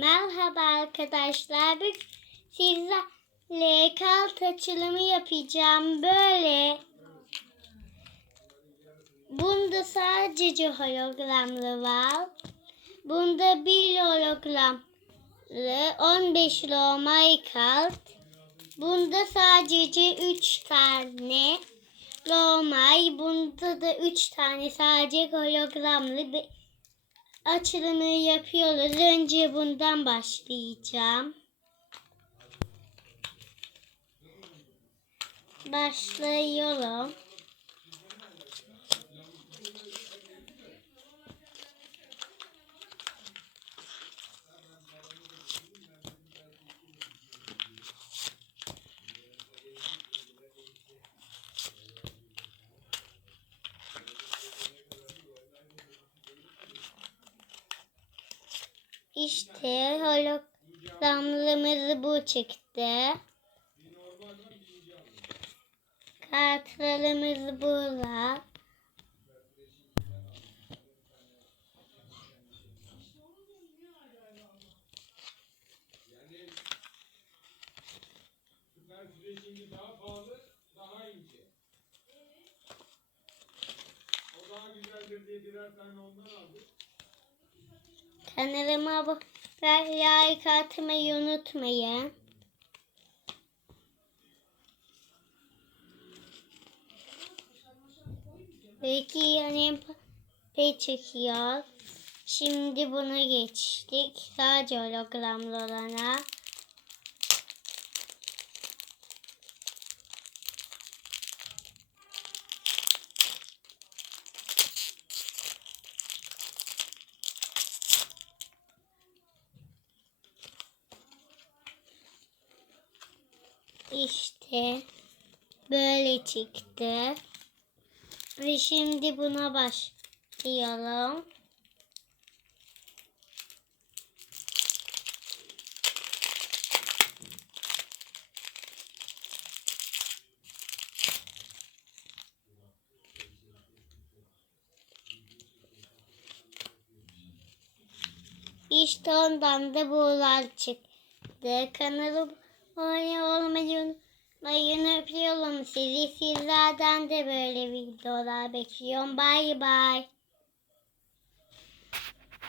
Merhaba arkadaşlar. Bugün sizlerle kalt açılımı yapacağım. Böyle. Bunda sadece hologramlı var. Bunda bir hologramlı 15 romay kalt. Bunda sadece 3 tane romay. Bunda da 3 tane sadece hologramlı bir açılımı yapıyoruz. Önce bundan başlayacağım. Başlıyorum. İşte hologramlarımız bu çıktı. Kartlarımız burada. Güzeldir diye birer tane ondan aldık. Kanalıma abone like atmayı unutmayın. Peki yani pe çekiyor. Şimdi buna geçtik. Sadece hologramlı olana. İşte böyle çıktı. Ve şimdi buna başlayalım. İşte ondan da buğular çıktı. Kanalıma abone olmayı unutmayın. Öpüyorum sizi. Sizlerden de böyle videolar bekliyorum. Bay bay.